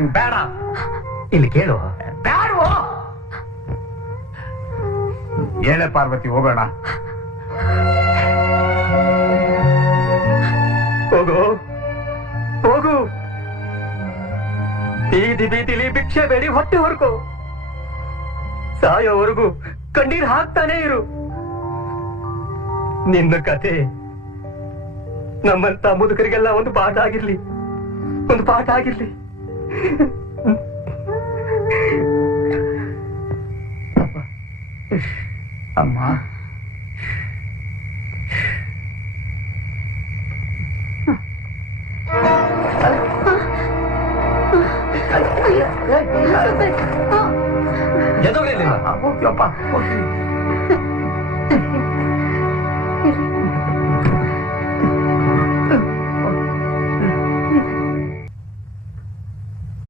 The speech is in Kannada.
ಬೇಡ. ಇಲ್ಲಿ ಕೇಳು. ಬೇಡವೋ ಹೇಳ ಪಾರ್ವತಿ, ಹೋಗೋಣ. ಹೋಗು. ಹೋಗು. ಬೀದಿ ಬೀದಿಲಿ ಭಿಕ್ಷೆ ಬೇಡಿ, ಹೊಟ್ಟೆ ಹೊರ್ಕೋ. ಸಾಯೋವರೆಗೂ ಕಣ್ಣೀರ್ ಹಾಕ್ತಾನೆ ಇರು. ನಿನ್ನ ಕತೆ ನಮ್ಮಂತ ಮುದುಕರಿಗೆಲ್ಲ ಒಂದು ಪಾಠ ಆಗಿರ್ಲಿ. ಒಂದು ಪಾಠ ಆಗಿರ್ಲಿ. అమ్మా Ya no le le. Ah, yo pa.